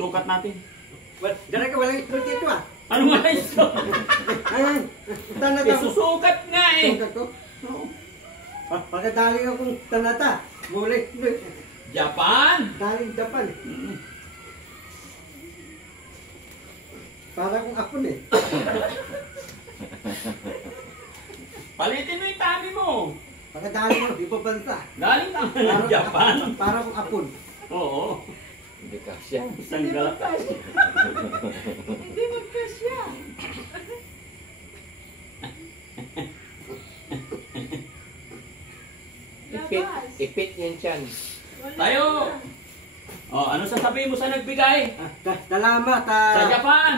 sukat natin. Dara ka walang ito dito ah. Ano nga ito? Tanata. Susukat nga eh. Sukat ko. Pagkadali akong tanata. Muli. Japan. Daling Japan. Para akong apon eh. Palitin mo yung tabi mo. Pagkadali mo, di ba bansa? Galing ka ng Japan. Para akong apon. Oo. Hindi kasya. Isang galak. Hindi magkasya. Ipit yan siyan. Tayo. Oh, ano sasabihin mo sa nagbigay? Salamat. Sa Japan.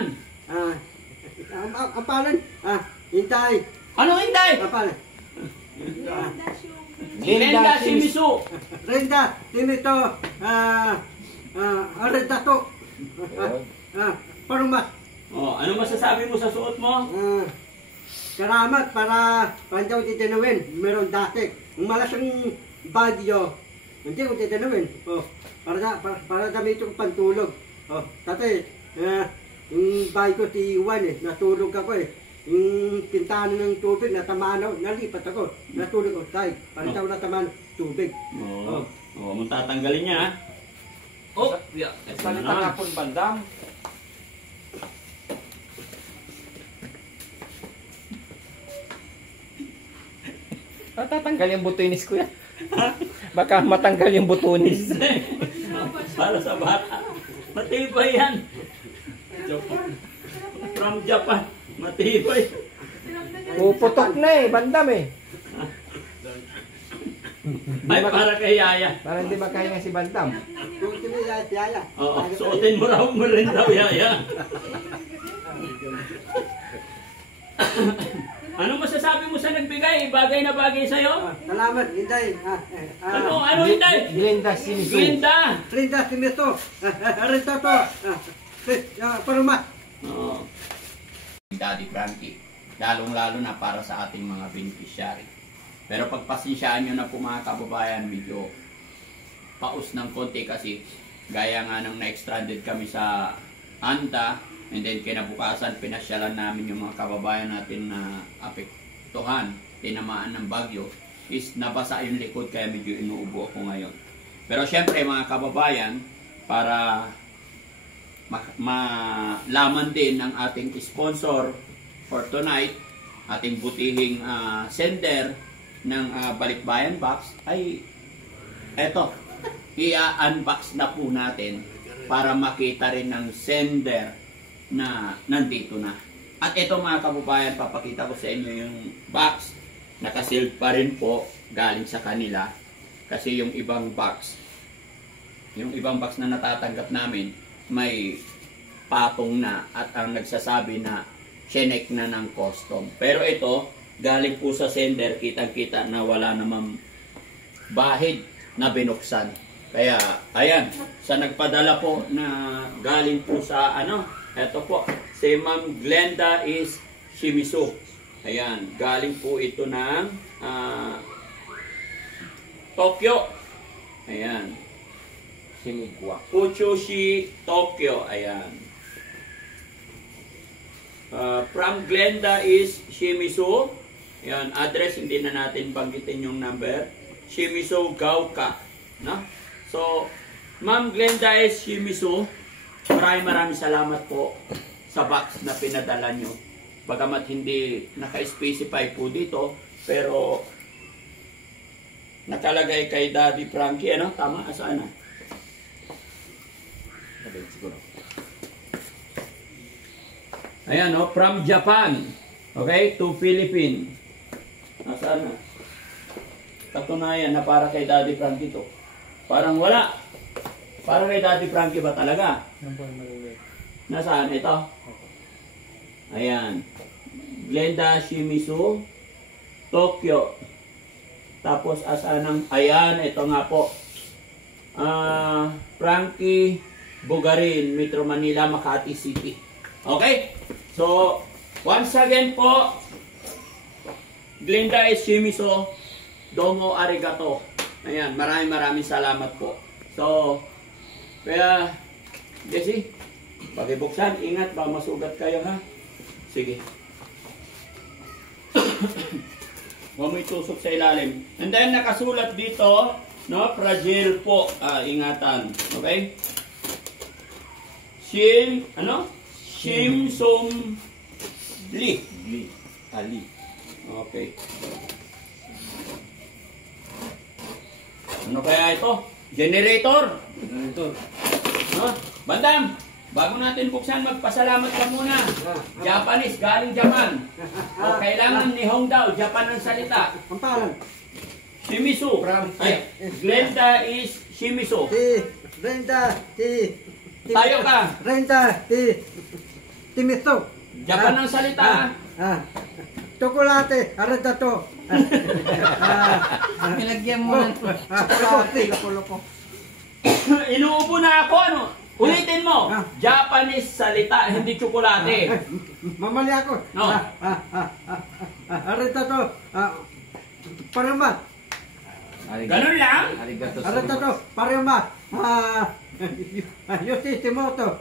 Ang palan. Hintay. Ano hintay? Ang palan. Linda Shimizu. Renda. Tinito. Renda to. Parumat. Oh, ano masasabi mo sa suot mo? Salamat para pandaw titinawin. Meron dati. Ang malasang bagyo. Hindi ko titinawin. Para gamitin ko pantulog. Dati, yung bahay ko si Juan eh. Natulog ako eh. Yung pintana ng tubig, natamaan ako. Nalipat ako. Natulog ako. Tay, parang daw natamaan tubig. Oo. Oo, mong tatanggalin niya ha. Oh, yeah. Salita nga po bandam. Tatanggal yung butunis ko yan. Baka matanggal yung butunis. Para sa bata. Matibay yan. From Japan. Matibay. Puputok na eh, bandam eh. Ay, para kay Yaya. Para hindi makahinga si bandam. Suotin mo yaya. Oo, suotin mo raw mo rin daw, Yaya. Anong masasabi mo sa nagbigay? Bagay na bagay sa'yo? Salamat, Hinday. Ano Hinday? Glenda Shimizu. Glenda. Renda, Timito. Renda to. Parumat. Oo. Daddy Frankie, lalong-lalo na para sa ating mga beneficiary. Pero pagpasensyaan nyo na po mga kababayan, medyo paus ng konti kasi gaya nga nang na-extranded kami sa Anta, and then kinabukasan pinasyalan namin yung mga kababayan natin na apektuhan, tinamaan ng bagyo, is nabasa yung likod kaya medyo inuubo ako ngayon. Pero syempre mga kababayan, para malaman din ng ating sponsor for tonight, ating butihing sender ng Balikbayan Box, ay eto, i-unbox na po natin para makita rin ng sender na nandito na. At ito mga kababayan, papakita ko sa inyo yung box. Nakasealed pa rin po, galing sa kanila. Kasi yung ibang box na natatanggap namin, may patong na at ang nagsasabi na chinek na ng custom. Pero ito, galing po sa sender, kitang-kita na wala namang bahid na binuksan. Kaya, ayan, sa nagpadala po na galing po sa eto po, si Ma'am Glenda is Shimizu. Ayan, galing po ito ng Tokyo. Ayan. Shimigwa. Fuchushi, Tokyo. Ayan. From Glenda is Shimizu. Ayan, address, hindi na natin banggitin yung number. Shimizu, Gaoka. No? So, Ma'am Glenda is Shimizu. Maraming salamat po sa box na pinadala nyo. Bagamat hindi naka-specify po dito, pero nakalagay kay Daddy Frankie, ano? Tama? Asaan na? Siguro. Ayan, no? From Japan. Okay? To Philippines. Nasaan na? Katunayan na para kay Daddy Frankie to. Parang wala. Para kay Daddy Frankie ba talaga? Nasaan? Ito? Ayan. Glenda Shimizu, Tokyo. Tapos asanang, ayan, ito nga po. Frankie Bugarin, Metro Manila, Makati City. Okay? So, once again po, Glenda Shimizu, domo arigato. Ayan, maraming salamat po. So, kaya Jesse, pakibuksan. Ingat ba masugat kayo ha? Sige. Huwag mo itusok sa ilalim. And then nakasulat dito, no, fragile po. Ingatan. Okay? Shim Sum Li. Ali. Okay. Ano kaya ito? Generator. No? Bandam, bago natin buksan, magpasalamat ka muna. Japanese, galing Japan. O, kailangan ni Hong daw, Japan ang salita. Ang pangalan? Shimizu. Ay, Glenda is Shimizu. Renta, Tayo ka. Renta, Timiso. Japan ang salita. Chocolate, arada to. Nilagyan mo ng chocolate. Loko-loko. Inuubo na ako, ano? Ulitin mo. Japanese salita, hindi tsokolate. Mamali ako. No. Arada to. Paramat. Ganun lang? Arada to. Paramat. Yoshimoto.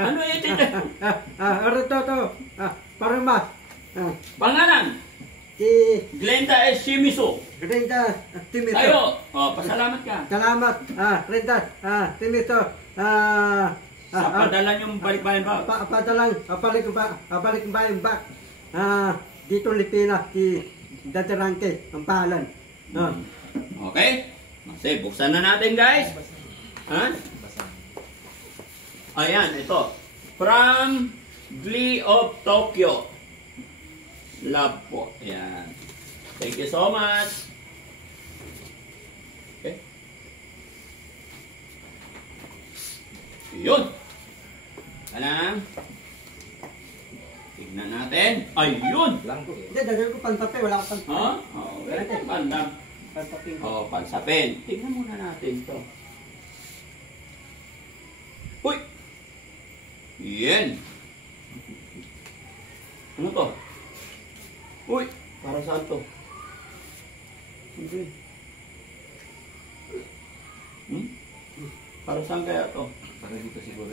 Ano itin? Arada to. Paramat. Pangalan? Glenda S. Shimizu. Renta, Timiso. Tayo. Pasalamat ka. Salamat. Renta, Timiso. Sa padala yung balikbayan ba? Padalang, balik bayan back. Dito Lipinas, si Dadarante, ang pangalan. Okay? Kasi buksan na natin guys. Ha? Ayan, ito. From Glee of Tokyo. Love po. Ayan. Thank you so much. Okay. Yun. Alam. Tignan natin. Ayun. Hindi, dagdag ko pantape, wala ko pantape. Ha? Okay. Pandam. Pantapin ko. Pansapin. Tignan muna natin to. Uy! Yan. Ano to? Uy! Para saan to? Okay. Para saan kaya to? Para dito siguro.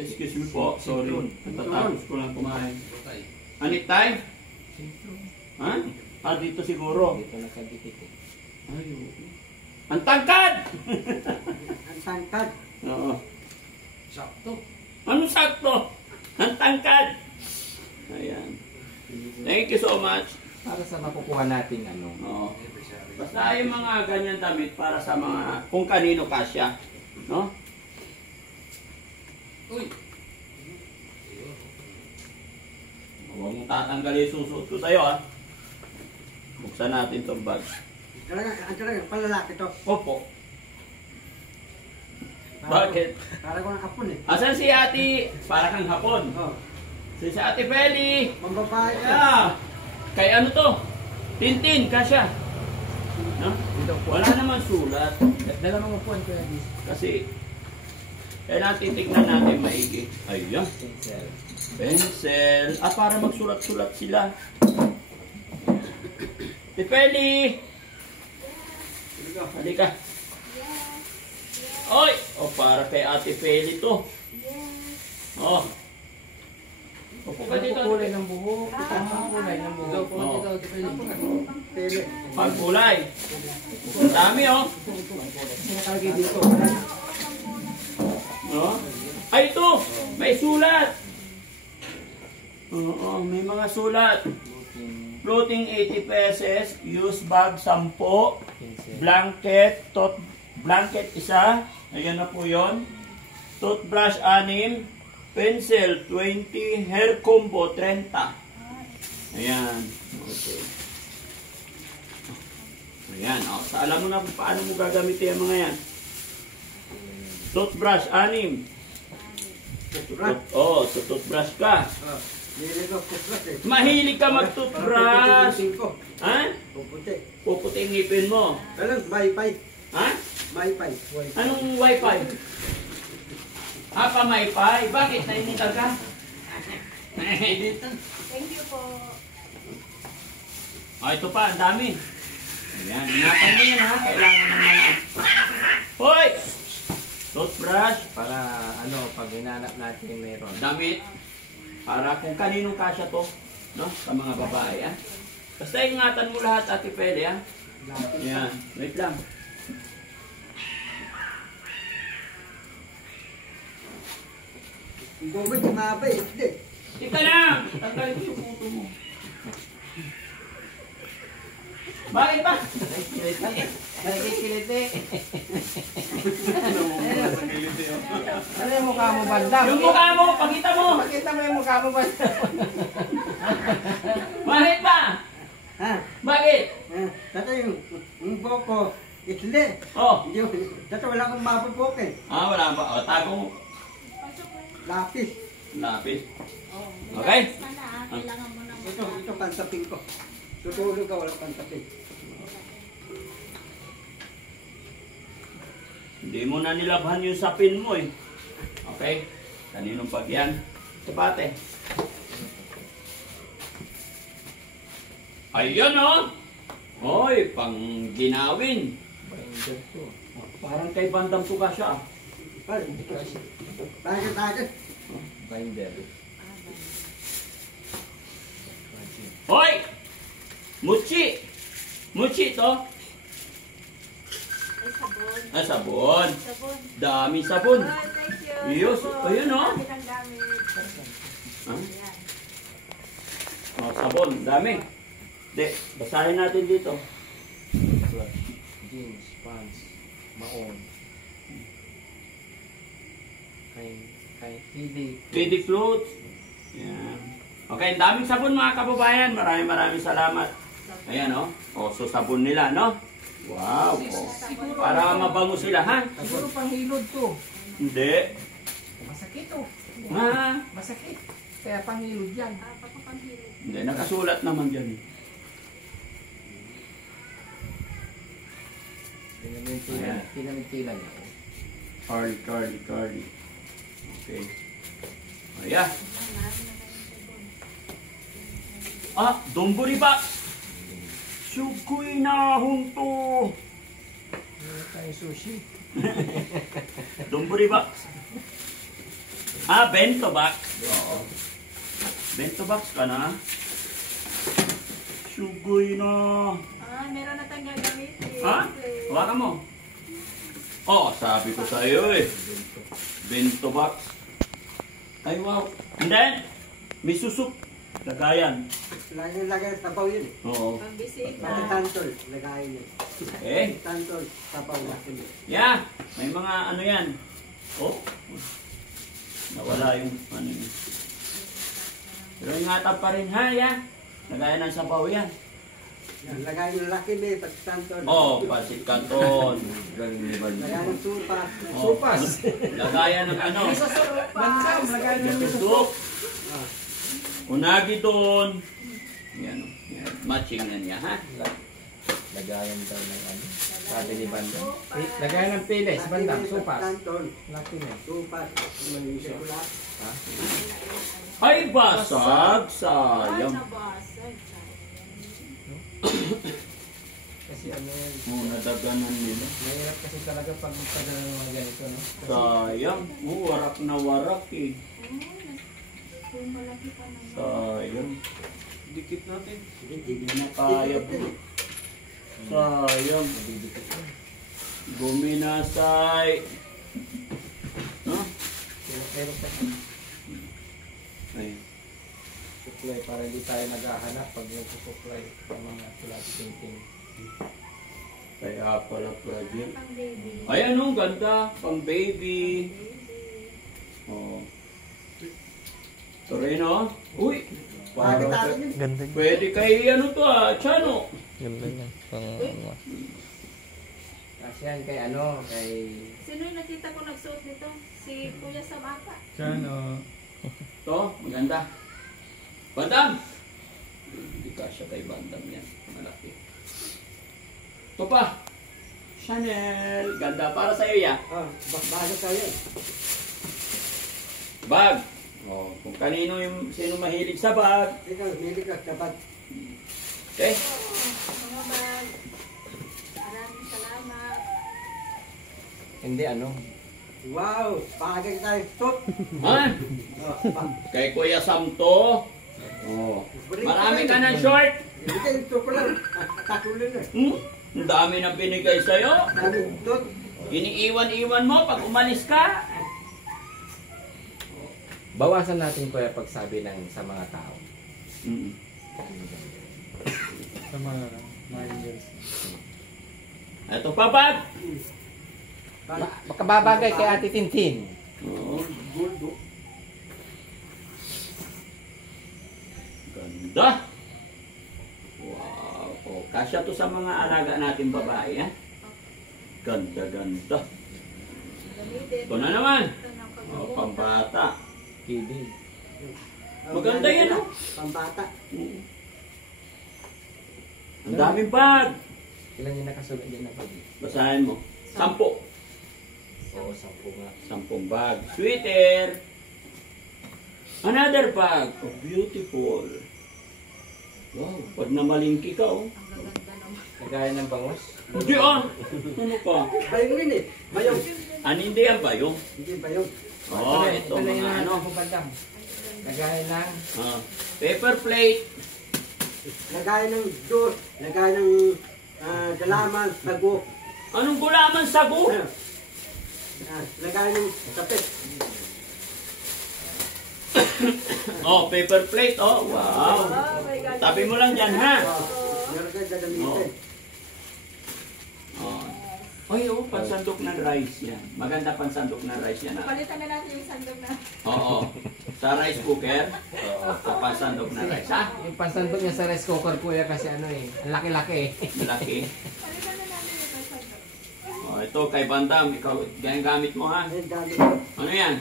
Excuse me po. Sorry. Natatapos ko lang kumain. Anitay? Ha? Dito siguro. Dito nakadikit eh. Ay, oo. Ang tangkad! Ang tangkad. Oo. Sakto. Ano sakto? Ang tangkad! Ayan. Thank you so much. Para sa makukuha natin ano. Oo. Basta yung mga ganyan damit para sa mga kung kanino kasya. No? Uy. Huwag mong tatanggalin yung susuot ko sa'yo ha. Buksan natin itong bag. Talaga, palalaki to. Opo. Bakit? Para ko ng hapon eh. Asan si ate? Para kang hapon. Oh. Si ate Feli. Mambabae ka. Ah, kay ano to? Tintin, kasya. No? Wala naman sulat. Dalawang upuan ko yan. Kasi, kailangan titignan natin maigi. Ayan. Pencil. Pencil. Para magsulat-sulat sila. Si Feli. Halika. Oy! Para kay ate Feli to. Oh. Upo ka dito. Kulay ng buhok. Kulay ng buhok. Oh. Pili. Pagkulay. Ang dami oh. Nakalagay dito. No? Ay ito! May sulat! Oo, may mga sulat. Floating 80 pesos, use bag 10, blanket, blanket isa, ayan na po yun. Toothbrush 6, pencil 20, hair combo 30. Ayan. Okay. Ayan, alam mo na kung paano mo gagamitin ang mga yan. Toothbrush 6. Toothbrush ka. Nilagay ko toothbrush eh. Mahilig ka mag-toothbrush. Puputin ko. Ha? Puputi. Puputi ang ngipin mo. Alam, Wi-Fi. Ha? Wi-Fi. Anong wifi? Pa-wifi? Bakit? Nainita ka? Thank you po. Ito pa, ang dami. Ayan, ingatan mo yan ha. Kailangan naman. Hoy! Toothbrush, Para ano, pag hinanap natin meron. damit, para kung kaninong kasya to, no? Sa mga babae, ah. Basta ingatan mo lahat, Ate Pele, ah. Yan, wait lang. Gumit, mabay, hindi. Ika lang! Tanggalin ko yung puto mo. Bakit ba? Nakikiliti. Ano yung mukha mo, bandam? Yung mukha mo, pakita mo! Pakita mo yung mukha mo, bandam. Bakit ba? Ha? Bakit? Dati yung boko, ikli. Oh, Dati wala akong mapupok eh. wala pa. O, tago mo. Lapis. Lapis. Okay? Kailangan mo na Ito pantapin ko. Tutulog ka, wala pantapin. Hindi mo na nilabhan yung sapin mo eh. Okay? Kaninong pag yan? Sapate. Ayun oh! Hoy, pang ginawin. Binder to. Parang kay Bandam to ka siya. Tagal. Binder. Hoy! Muchi! Muchi to? Ay, sabon. Ah, sabon. Sabon. Dami sabon. Oh, thank you. Yes, Sabon. ayun, oh. Gamit ang gamit. Ha? Ayan. Oh, sabon. Dami. De, basahin natin dito. Jeans, pants, maon. Kiddie clothes. Yan. Okay, ang daming sabon mga kababayan. Maraming salamat. Ayan, oh. Oh, so sabon nila, no? Wow. Oh. Para mabango sila, ha? Siguro panghilod to. Hindi. Masakit to. Ha? Masakit. Kaya panghilod yan. Papapanghilid. Hindi, nakasulat naman dyan. Eh. Ayan. Pinamitilan niya. Curly. Okay. Ayan. Marami na tayong sabon. Ah, donburi box. Sugoy na hunto. Meron tayong sushi. Donburi box. Ah, bento box. Oo. Bento box ka na. Sugoy na. Meron na tayong gagamitin. Ha? Hawakan mo. Oh, sabi ko sa iyo eh. Bento box. Ay, wow. And then, may susuk. Lagayan. Lagay sabaw yun eh. Oo. Pambisita. Pati tantol, lagayin yun. Eh, Tantol, sabaw natin yun. yeah. May mga ano yan. Oh. Nawala yung ano yun. Pero ingatan pa rin ha, ya. Lagayan ng sabaw yan. Yan, lagayin yung laki may pati tantol. Oh, pasit canton. Galing ni Bal. Lagayin yung supa. Oh, Sopas. lagayan ng ano. Bandam, lagay mo yung Tusok. Unagi doon. Yan, oh. Yan. Matching na niya, ha? Lagayan daw ng ano. Sabi ni Bandam. Lagayan ng pilis. Bandam, sopas. Tantol, Laki na. supa. Sikulat. Ay, basag. Sayang. Nabasag. Kasi ano yan. Oh, nadaganan nila. Mahirap kasi talaga pag magpadala ng mga ganito, no? Kasi Sayang. Oh, warak na warak eh. Kung malaki pa naman. Sayang. dikit natin. Hindi na kaya po. Sayang. Guminasay. No? Meron pa Ay. supply para hindi tayo naghahanap pag nagsusupply ng mga kulati painting. Kaya pala project. Pang baby. Ay, ano? Ganda. Pang baby. Oh. Torino. Uy. Bakit Para atin yun? Ganda, pwede kay ano to ah. Chano. ganda niya. Pang, ano, Kasi yan kay ano, kay... Sino yung nakita ko nagsuot nito? Si Kuya Samaka. To, maganda. Bandam! Hindi kasya kay Bandam yan. Malaki. Ito pa. Chanel. Ganda. Para sa'yo ya. Bago kayo. Bag. Oh, kung kanino yung sino mahilig sa bag. Ikaw, milig ka dapat. Okay? Mga bag. Maraming salamat. Hindi ano, Wow, bagay tayo suit. Ha? Oh, Kay Kuya Sam to. Oh. Marami ka ng short. Hindi kayo suit ko lang. Takulin na. Ang dami na binigay sa'yo. Dami suit. Iniiwan-iwan mo pag umalis ka. Bawasan natin kuya pagsabi ng sa mga tao. Sa mga managers. Ito pa bag. Makababagay kay Ate Tintin. Oh. Gold. Ganda. Wow. Oh, kasya to sa mga alaga natin babae, ha? Ganda, ganda. Gamitin. Ito na naman. Ito ng Oh, pagbubuka. pambata. Kidding. Maganda yan, oh. Pambata. Ang daming bag. Ilan yung nakasulat dyan na pag? Basahin mo. 10. Oo, 10 nga. 10 bag. Sweater. Another bag. Oh, beautiful. Wow, pag namalingki ka, oh. Ang gaganda naman. Kagaya ng bangos. Hindi, ah. Ano pa? Bayong rin eh. Bayong. Hindi yan ba yung? Hindi bayong. Oh, ito na yung mga ano. ako bandam. Kagaya ng Paper plate. Lagay ng juice. Lagay ng dalaman, sago. Anong gulaman sago? Lagay ng kapit. Oh, paper plate, oh. Wow. Oh my God. Tabi mo lang dyan, ha? Meron kayo gagamitin. Oh. Ay, oh, pansandok ng rice yan. Maganda pansandok ng rice yan, ha? Palitan na natin yung sandok na. Oo. Sa rice cooker, sa pansandok ng rice, ha? yung pansandok niya sa rice cooker kuya kasi ano eh, ang laki-laki eh. Malaki. Palitan na natin yung sandok. Oh, ito kay Bandam, ikaw, ganyan gamit mo, ha? Ang dami. Ano yan?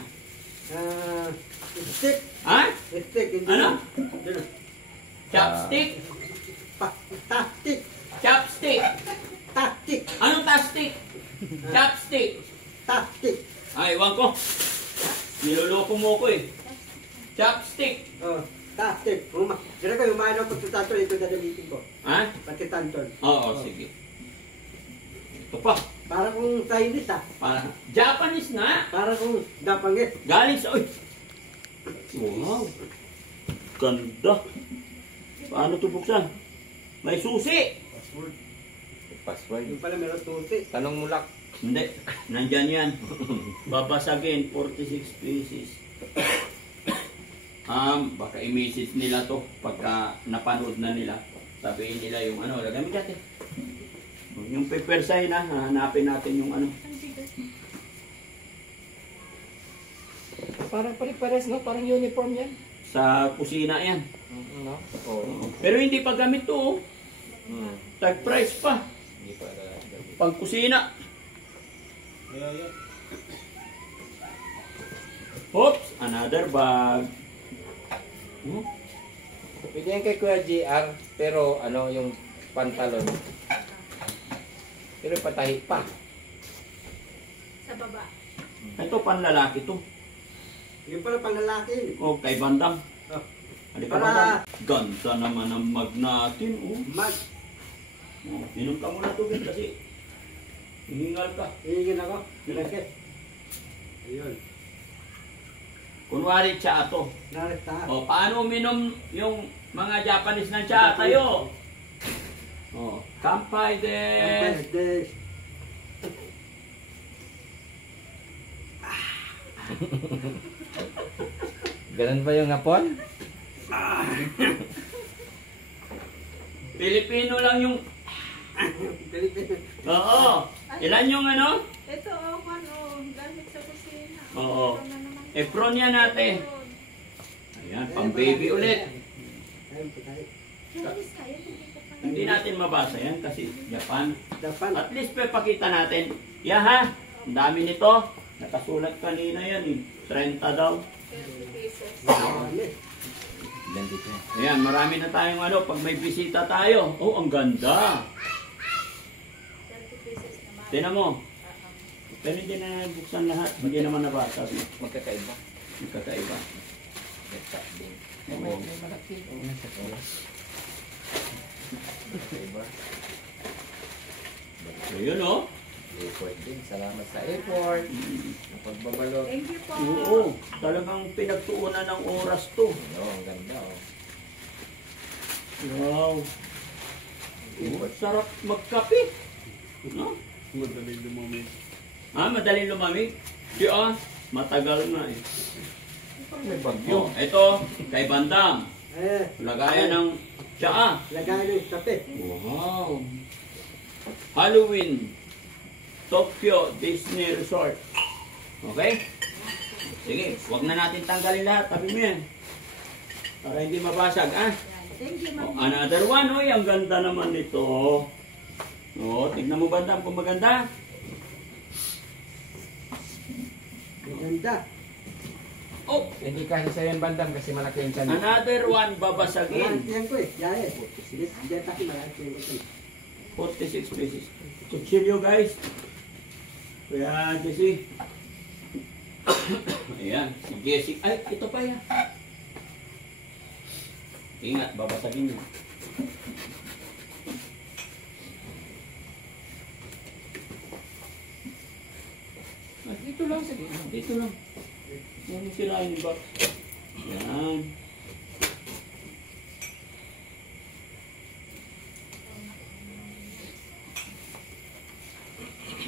Stick. Ha? Stick. Hindi Ano? Dito. Chopstick? Tastik. Chopstick? Tastik. Anong tastic? Chopstick? Tastik. Ay, iwan ko. Niloloko mo ko, eh. Chopstick? Oh, tastik. Dito kayo, umain ako sa tanton. Ito dadamitin ko. Ha? Pati tanton. Oo, sige. Ito pa. Para kung Chinese Para Japanese nga. Para kung Japanese. Galing sa... Uy! Wow! Ganda! Paano ito buksan? May susi! Password. Yung pala meron tuti. Tanong mo lang. Hindi. Nandyan yan. Babasagin. 46 pieces. Baka i-message nila to pagka napanood na nila. Sabihin nila yung ano. Lagamit natin. Yung paper sign na. Hanapin natin yung ano. Parang pare-pares no? Parang uniform yan. Sa kusina yan. No? Oo. Pero hindi pa gamit to. Oh. Tag price pa. Hindi pa gamit. Pag kusina. Oops, another bag. Pwede yan kay Kuya JR, pero ano yung pantalon. Pero patahi pa. Sa baba. Ito panlalaki to. Yung pala pang lalaki. Oh, kay Bandam. Oh. Halika Para- Bandam. Ganda naman ang mag natin. Oh. Mag. Oh, inom ka muna tubig kasi hihingal ka. Hihingin ako. Malaki. Ayun. Kunwari tsa to. Narita. Oh, paano uminom yung mga Japanese ng tsa tayo? Oh, kampai des. Des. Ganun ba yung hapon? Pilipino lang yung... Pilipino. Oo. Ilan yung ano? Ito, gamit sa kusina. Oo. Ito na naman. Efron yan natin. Ayan, pang baby ulit. Ayun po tayo. Chinese tayo, hindi ko pa. Hindi natin mabasa yan kasi Japan. Dapan. At least pakita natin. Yeah ha, ang dami nito. Nakasulat kanina yan eh. 30 daw. 30 pesos. Gandito. Ayan, marami na tayong ano, pag may bisita tayo. Oh, ang ganda. 30 pesos naman. Tinan mo. Pero hindi na buksan lahat. Hindi naman nabasa. Magkakaiba. Magkakaiba. Nagtap din. Oo. May malaki. Oo, nasa talas. Magkakaiba. So yun oh. Effort din. Salamat sa effort. Ang pagbabalot. Thank you po. Oo, talagang pinagtuunan ng oras to. Ang ganda oh. Wow. Sarap magkape. No? Madaling lumamig. Madaling lumamig. Matagal na eh. May bagyo. Ito, kay Bandam. Lagayan ng tsaa. Lagay ng kape. Wow. Halloween. Tokyo Disney Resort. Okay? Sige, wag na natin tanggalin lahat. Tabi mo yan. Para hindi mabasag, Thank you, Oh, ma'am. another one, oy, ang ganda naman nito. Oh, tignan mo Bandam kung maganda. Maganda. Oh, Hindi kasi sa yan bandam kasi malaki yung tiyan. another one babasagin. Yan ko eh. Yaya. Diyan tayo malaki yung ito. 46 pesos. Kutsilyo guys. Kaya Jessie. Ayan, si Jessie. Ay, ito pa yan. Ingat, babasagin niyo. Dito lang, sige. Dito lang. Yan yung sirain yung box. Yan.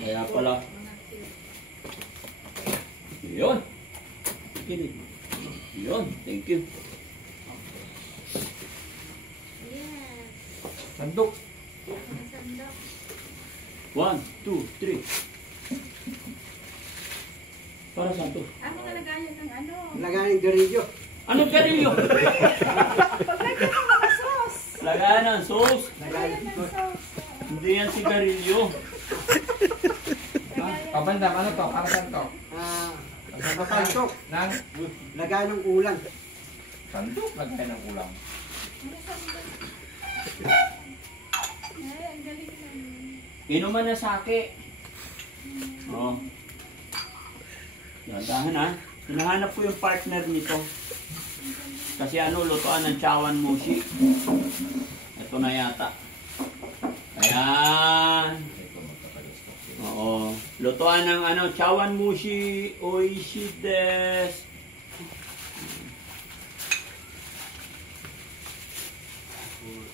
Kaya pala. Yun. Kinig. Yun. Thank you. Yes. Sandok. Ang sandok. 1, 2, 3. Para saan to? Ano nalagayan ng ano? Lagay ng garilyo. Anong garilyo? Paglagyan ng mga sauce. Lagayan ng sauce. Lagayan ng sauce. Hindi yan sigarilyo. Bandam, ano to? Para saan to? Sandok. Nang Lagay ng ulan. sandok. Lagay ng ulam. Ano sandok? Ay, ang galing naman. Inuman na sake. Oh. Dahan ha. Hinahanap ko yung partner nito. Kasi lutoan ng Chawan Mushi. Ito na yata. Ayan. Oo. Lutoan ng Chawan Mushi Oishi desu.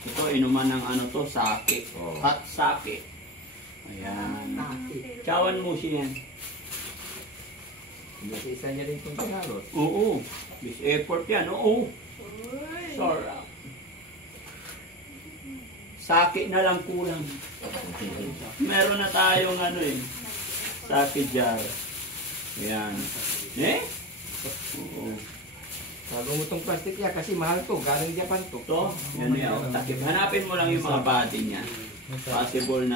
Ito inuman ng to, sake. Hot sake. Ayan. Chawan Mushi yan. Kasi isa niya rin itong pinalot. Oo. This effort yan. Oo. Uy. Sarap. Sake na lang kulang. Meron na tayong sake jar. Ayan. Oo. Bago mo itong plastic niya kasi mahal to. Galing Japan to. Ito, yan yan. Takip. Hanapin mo lang yung mga body niya. Possible na.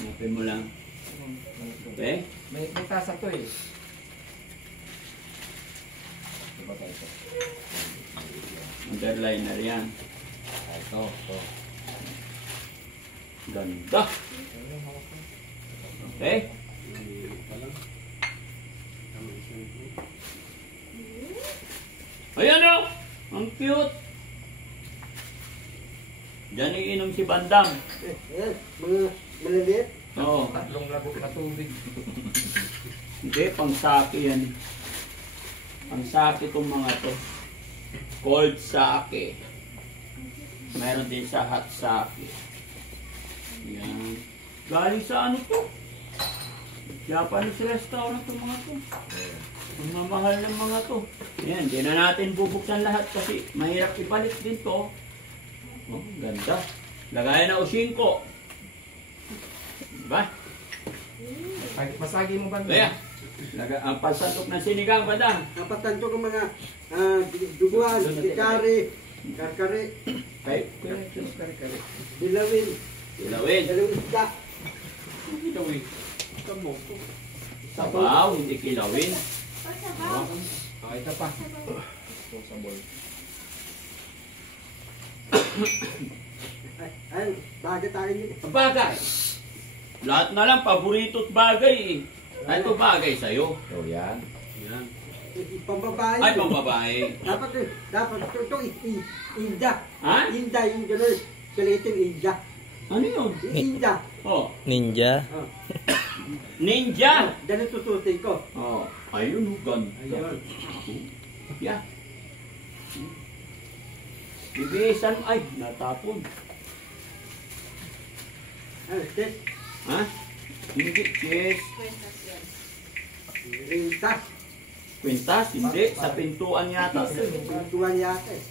Hanapin mo lang. Okay? May tasa to eh. Underliner yan. Ito. Ganda. Okay? Ayan o! Ang cute! Diyan iinom si Bandam. Ayan. Mga maliliit. Oo. Tatlong labok na tubig. Hindi, pang sake yan. Pang sake itong mga to. Cold sake. Meron din sa hot sake. Yan. Galing sa to? Japanese restaurant itong mga to. Ang mamahal ng mga to. Yan, di na natin bubuksan lahat kasi mahirap ibalik din to. Oh, ganda. Lagayan na ushingko. Diba? Masagi mo ba? Kaya, ang pasantok ng sinigang, Bandam. Kapatan to ng mga duguan, kikari, karkari, Kare-kare. dilawin, Ilawin. dalawin isda. Ilawin. Sabaw, hindi kilawin. Pagsabaw. Ito pa. Ito sa bowl. Ayun, bagay tayo nito. Bagay. Lahat na lang, paborito't bagay eh. Ito bagay sa'yo. So yan. Yan. Pambabae. Ay, pang babae. Dapat ito, inda. Ha? Inda, yung gano'n. Pilitin India. Ano yun? India. Oh, Ninja. Oh. ninja! Ganun tututin ko. Oh, ayun, ganda. Ayun. Yeah. Bibisan, ay, natapon. Ano, sis? Ha? Hindi, yes. Kwentas yan. Rintas. Kwintas, hindi. Sa pintuan yata. Pintuan yata eh.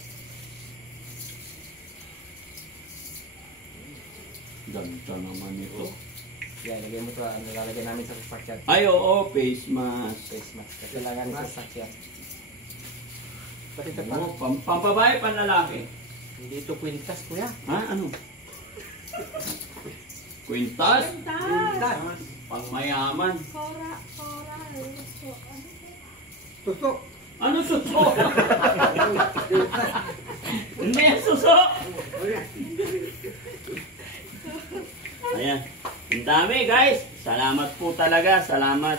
Ganda naman ito. Yan, lagay mo ito. Lalagay namin sa sasakyan. Ay, oo, face mask. Face mask. Kailangan sa sasakyan. Pati ito pa. Oo, pampababae, panlalaki. Hindi ito kwintas, kuya. Ha? Ano? Kwintas? Kwentas! Rintas. Pangmayaman. Kora. So, ano? Tusok. Ano suso? Rintas. Hindi yan suso! Ayan. Ayan. Ang dami, guys. Salamat po talaga. Salamat.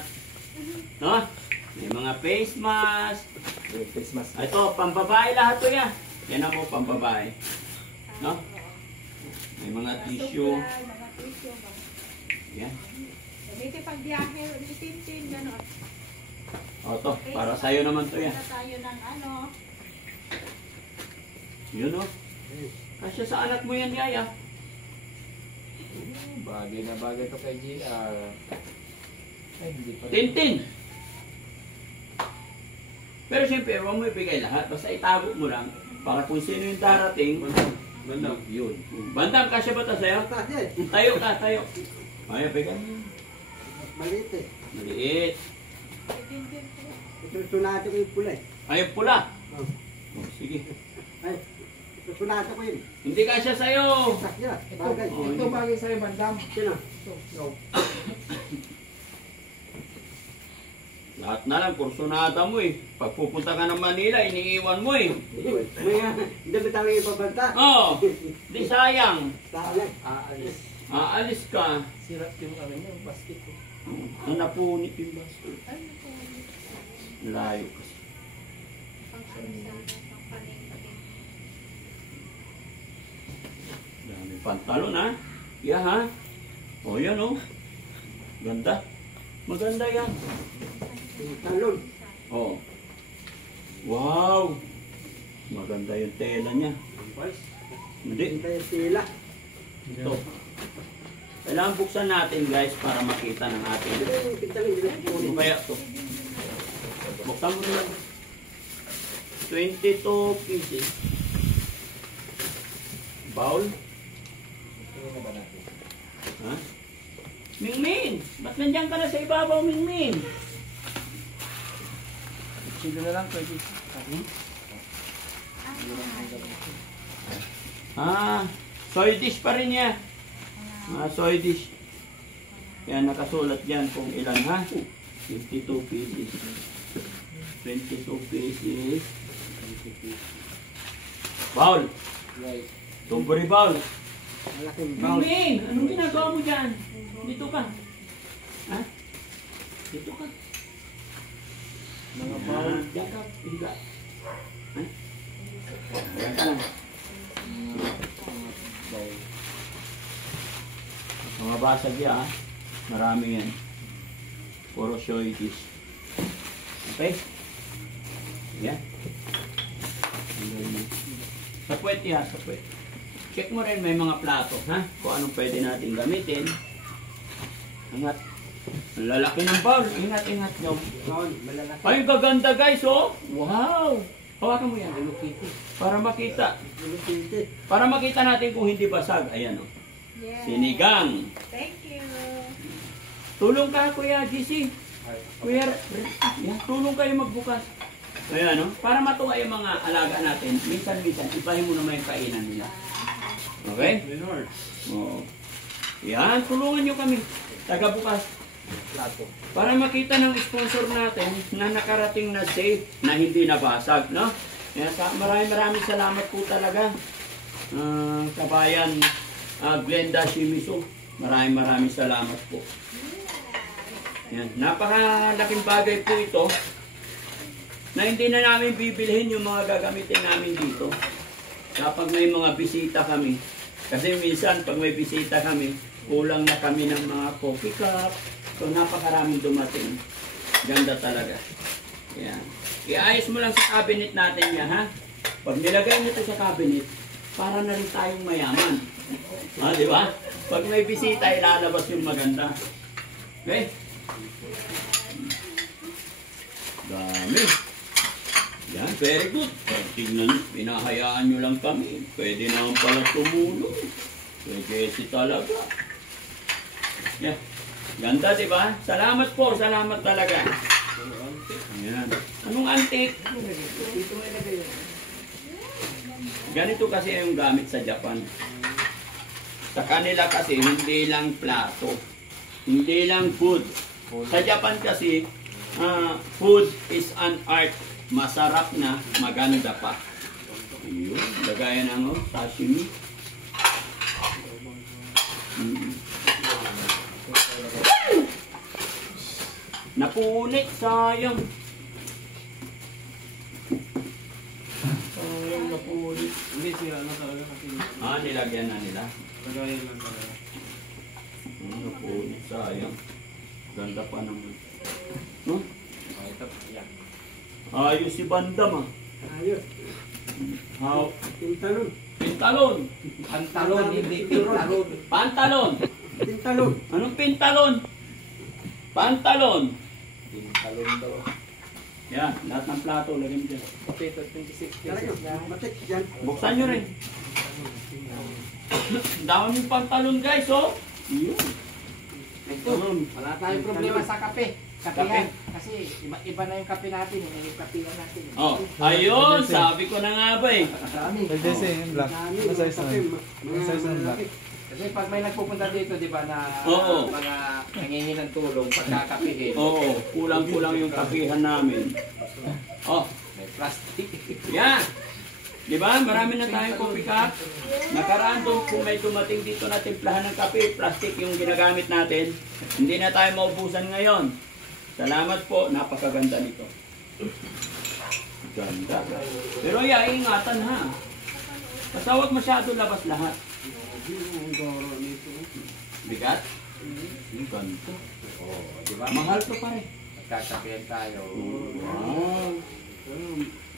No? May mga face mask. Face mask. Ito, pambabae lahat to yan. Yan ako, pambabae. No? May mga tissue. Mga tissue. Yan. Dito pag biyahe, itin-tin, gano'n. O to, para sa'yo naman to yan. Na tayo ng ano. Yun o. Kasya sa anak mo yan, Yaya. Bagay na bagay ito kay JR. Ay, hindi pa. Tintin. Pero siyempre, huwag mo ibigay lahat. Basta itago mo lang. Para kung sino yung darating. Bandang. Yun. Bandang, kasya ba ito sa'yo? Kasi, Tayo ka, tayo. Ay, bigyan mo. maliit eh. Maliit. Itin-tin po. Ito sunado ko yung pula eh. Ay, pula. Oh. Oh, sige. Ay, ito sunado ko yun. Hindi kasya sa'yo. Sakya. Ito, Bagay. ito bagay sa'yo, bandam. Sino? Ito, no. Lahat na lang, kursunada mo eh. Pag pupunta ka ng Manila, iniiwan mo eh. May dami tayo ibabanta. Oh, di sayang. Sayang. Aalis. Aalis ka. Sirap yung ano niya, yung basket ko. Ang napunit yung basket. Ay, naku. Layo kasi. Pang ano sana, pang paning-paning. Dami pantalon ha. Yeah ha. O yan o. Ganda. Maganda yan. Talon. Oh. Wow. Maganda yung tela niya. Hindi. Hindi tayo sila. Ito. Kailangan buksan natin guys para makita ng ating. Kita rin nila. Ano kaya ito? Buksan mo nila. 22 pieces. Bowl? Tingnan na ba natin? Ha? Mingmin! Ba't nandiyan ka na sa ibabaw, Mingmin? Silo na lang, pwede. Ah, soy dish pa rin niya. Soy dish. Kaya nakasulat dyan kung ilan ha. 52 pieces. 22 pieces. Bowl. Right. Tumburi bowl. Malaking bowl. Mingmin! Anong ginagawa mo dyan? Dito ka. Ha? Dito ka. Mga Bowl. Diyan ka. Higa. Ha? Diyan ka lang. bowl. Mga basag yan, marami yan. Puro soy dish. Okay? Yan. Sa puwet yan, sa puwet. Check mo rin may mga plato, ha? Kung anong pwede natin gamitin. Ingat. Ang lalaki ng bowl. Ingat, ingat nyo. Bowl. Malalaki. Ay, gaganda guys, oh! Wow! Hawakan mo yan. Para makita. Malupiti. Para makita natin kung hindi basag. Ayan, oh. Yeah. Sinigang. Thank you. Tulong ka, Kuya GC. Kuya, yan, tulong kayo magbukas. Ayan, no? Para matuwa yung mga alaga natin, minsan-minsan, ibahin mo naman yung kainan nila. Okay? Oo. Yan, tulungan nyo kami. Taga bukas. Plato. Para makita ng sponsor natin na nakarating na safe, na hindi nabasag, no? Yan, maraming salamat po talaga. Kabayan Glenda Shimizu. Maraming salamat po. Yan, napakalaking bagay po ito na hindi na namin bibilhin yung mga gagamitin namin dito. Kapag may mga bisita kami, Kasi minsan pag may bisita kami, kulang na kami ng mga coffee cup. So napakaraming dumating. Ganda talaga. Yan. Iayos mo lang sa cabinet natin yan, ha? Pag nilagay nito sa cabinet, para na rin tayong mayaman. Ha, di ba? Pag may bisita, ilalabas yung maganda. Okay? Dami. Yan, very good. Tingnan, pinahayaan nyo lang kami. Pwede naman pala tumulong. Pwede si talaga. Yan. Ganda, di ba? Salamat po, salamat talaga. Yan. Anong antique? Ganito kasi yung gamit sa Japan. Sa kanila kasi, hindi lang plato. Hindi lang food. Sa Japan kasi, food is an art. Masarap na, maganda pa. Ayun, lagayan ng sashimi. Napunit, sayang. Sayang, napunit. Hindi sila ano talaga kasi Nilagyan na nila. lagayan lang talaga. Napunit, sayang. Ganda pa naman. Huh? Ito, yan. Ayos si Bandam, ah. Ayos. How? Tintalon. Pintalon. Pantalon, hindi pintalon. Pantalon. Tintalon. Anong pintalon? Pantalon. Pintalon daw. Yan, lahat ng plato, lagyan mo dyan. Potato, 26 Talaga, pesos na. matik yan. Buksan nyo rin. Down yung pantalon, guys, oh. Yun. Ito, wala tayong problema sa kape. Kapehan. Kasi iba na yung kape natin. Yung kapehan natin. Oh, ayun, sabi ko na nga ba eh. Dami. Nagdese yung black. Dami. Ano size na? Mga Ano size ng black? malaki. Kasi pag may nagpupunta dito, di ba, na Oo. mga nangingi ng tulong pagkakapihin, Oo, kulang-kulang yung kapihan namin. Oh, may plastic. yan. Di ba? Marami na tayong coffee cup. Nakaraan doon kung may dumating dito na timplahan ng kape, plastic yung ginagamit natin. Hindi na tayo maubusan ngayon. Salamat po, napakaganda nito. Ganda. Pero ingatan ha. Basta huwag masyado labas lahat. Bigat? Ganito. Oh, di ba? Mahal to pare. Nagkakapihan tayo. Wow.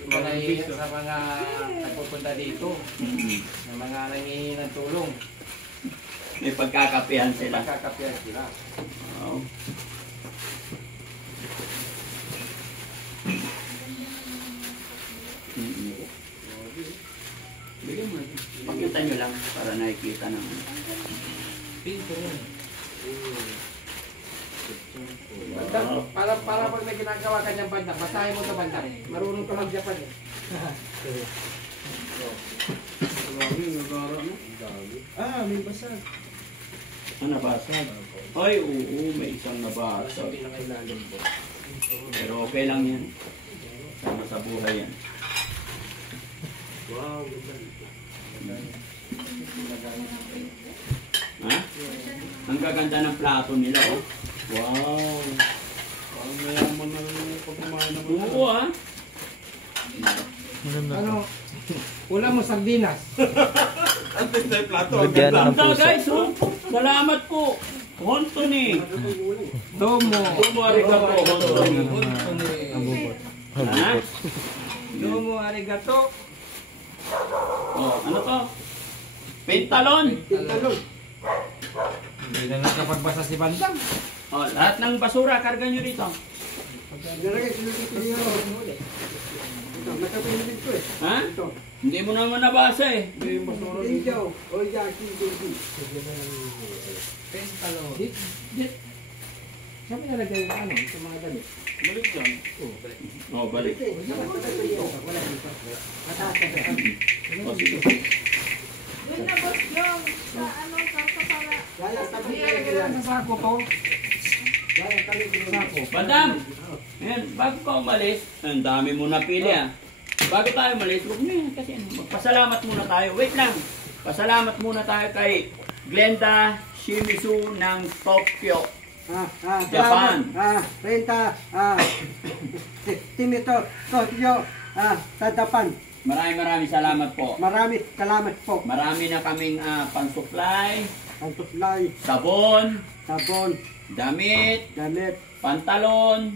Ito na yun sa mga nagpupunta dito, ng mga nangingi ng tulong. May pagkakapihan sila. Nagkakapihan sila. Wow. Bigyan mo natin. Pakita nyo lang para nakikita naman. Banda, para pag may ginagawa ka niyang banda, basahin mo sa banda. Marunong ka mag-Japan eh. May basag. Ano nabasag? Ay, oo, may isang nabasag. Pero okay lang yan. Sama sa buhay yan. Wow. Ha? Ang gaganda ng plato nila, oh. Wow. Parang mayaman na rin yung pagmamahal naman. Oo, ha? Ano? Wala mo sardinas. Lagyan ng Ganda, puso. guys, oh. Salamat po. Hontoni. Domo. Domo arigato, Hontoni. Ha? Domo arigato. Oh, ano to? Pentalon. Tintalon. Hindi na nakapagbasa si Bandang. Oh, lahat ng basura, karga nyo rito. Nalagay, sinulito niya ako. Ito, matapinilid ko eh. Ha? Ito. Hindi mo naman nabasa eh. Injaw. O yaki, hindi. Saan mo nalagay yung ano? Sa mga damit? Balik dyan. Oh, balik. Wala dito. Mataas ka sa Oh, sige. Doon na boss yung sa ano sa para. Gaya, tabi Ilalagay lang sa sako to. Gaya, tabi Sako. Madam, ayan, bago ka umalis, ang dami mo napili ah. Bago tayo umalis, huwag na yan kasi magpasalamat muna tayo. Wait lang. Pasalamat muna tayo kay Glenda Shimizu ng Tokyo. Japan. Renta, Timito, Tokyo, Tadapan. Maraming salamat po. Marami salamat po. Marami na kaming pansupply, Ang supply, sabon, sabon, damit, damit, pantalon,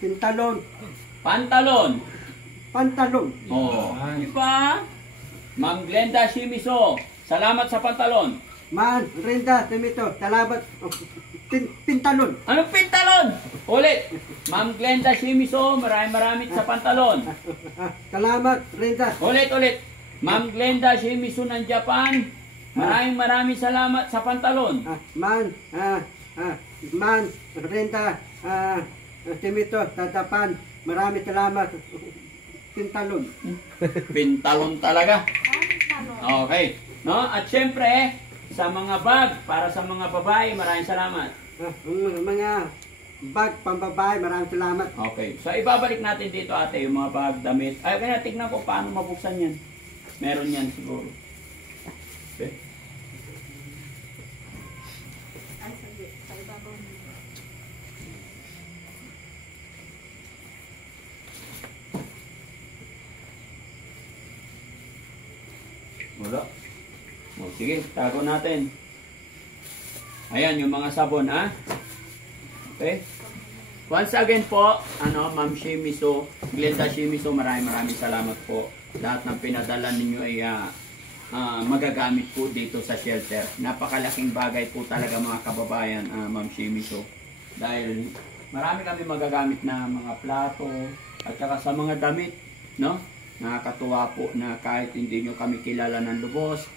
pintalon, pantalon. pantalon. Oh, diba? Ma'am Glenda Shimiso, salamat sa pantalon. Man, Rinda, Timito, salamat. Pintalon. Anong pintalon? Ulit. Ma'am Glenda Shimiso, maraming sa pantalon. Salamat, Rinda. Ulit. Ma'am Glenda Shimiso ng Japan, maraming salamat sa pantalon. Man, Rinda, Timito, Tatapan, maraming salamat. Pintalon. Pintalon talaga. Ano? Okay. No? At syempre, sa mga bag, para sa mga babae, maraming salamat. Mga bag pambabae, maraming salamat. Okay. So, ibabalik natin dito ate, yung mga bag, damit. Ay, kaya tignan ko paano mabuksan yan. Meron yan siguro. Okay. Ay, sabi. Sa ibabaw niyo. Wala. O, sige, tago natin. Ayan, yung mga sabon, ha? Okay? Once again po, Ma'am Shimiso, Glenda Shimiso, maraming salamat po. Lahat ng pinadala ninyo ay magagamit po dito sa shelter. Napakalaking bagay po talaga mga kababayan, Ma'am Shimiso. Dahil marami kami magagamit na mga plato at saka sa mga damit, no? Nakakatuwa po na kahit hindi nyo kami kilala ng lubos,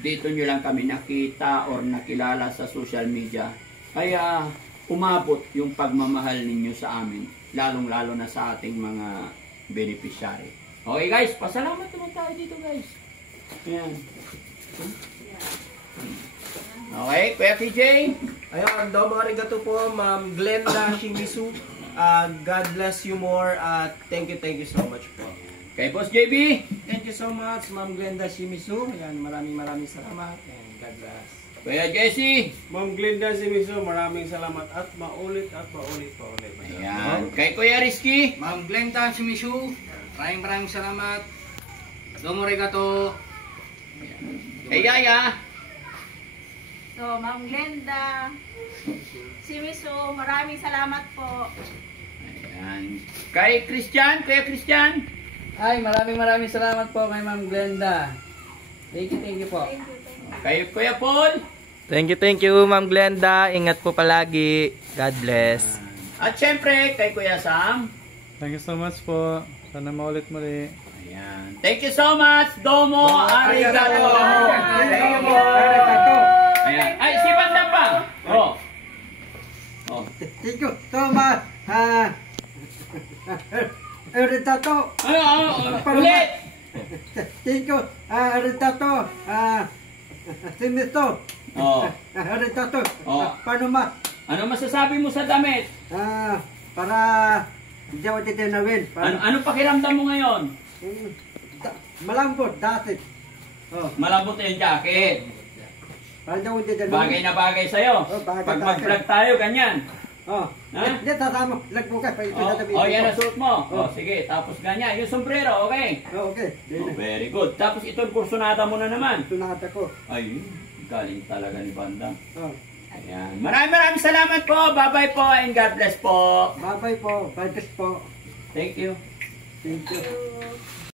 dito nyo lang kami nakita or nakilala sa social media. Kaya umabot yung pagmamahal ninyo sa amin, lalong-lalo na sa ating mga beneficiary. Okay guys, pasalamat naman tayo dito guys. Ayan. Okay, Kuya TJ. Ayun, domo arigato po, Ma'am Glenda Shimizu. God bless you more at thank you so much po. Kay Boss JB. Thank you so much, Ma'am Glenda Shimizu. Ayan, maraming salamat and God bless. Kuya Jesse. Ma'am Glenda Shimizu, maraming salamat at paulit pa ulit. Ayan. Kay Kuya Rizky. Ma'am Glenda Shimizu, maraming salamat. Domo arigato. Kay Yaya. So, Ma'am Glenda, Shimizu, maraming salamat po. Ayan. Kay Christian. Kuya Christian. Ay, maraming salamat po kay Ma'am Glenda. Thank you po. Thank you. Kay Kuya Paul. Thank you, Ma'am Glenda. Ingat po palagi. God bless. At syempre, kay Kuya Sam. Thank you so much po. Sana maulit muli. Ayan. Thank you so much. Domo arigato. Thank you, arigato. Ayan. Ay, si Banda pa. Oh. Thank you so much. Arigato. Ulit. Thank you, arigato. Timito. Oh. Arigato. Oh. Panuma. Ano masasabi mo sa damit? Para hindi ako titinawin. Ano pakiramdam mo ngayon? Malambot, dati. Malambot na yung jacket. Para hindi ako titinawin. Bagay na bagay sa'yo. Bagay Pag na mag-vlog tayo, ganyan. Ha? Ha? Tasama. Lagpo ka. Yan ang suot mo. Sige, tapos ganyan. Yung sombrero, okay? Okay. Very good. Tapos ito yung kursunada mo na naman. Sunata ko. Ay, galing talaga ni Bandang. Oh. Ayan. Maraming salamat po. Bye-bye po and God bless po. Bye-bye po. Bye po. Thank you. Thank you. Thank you.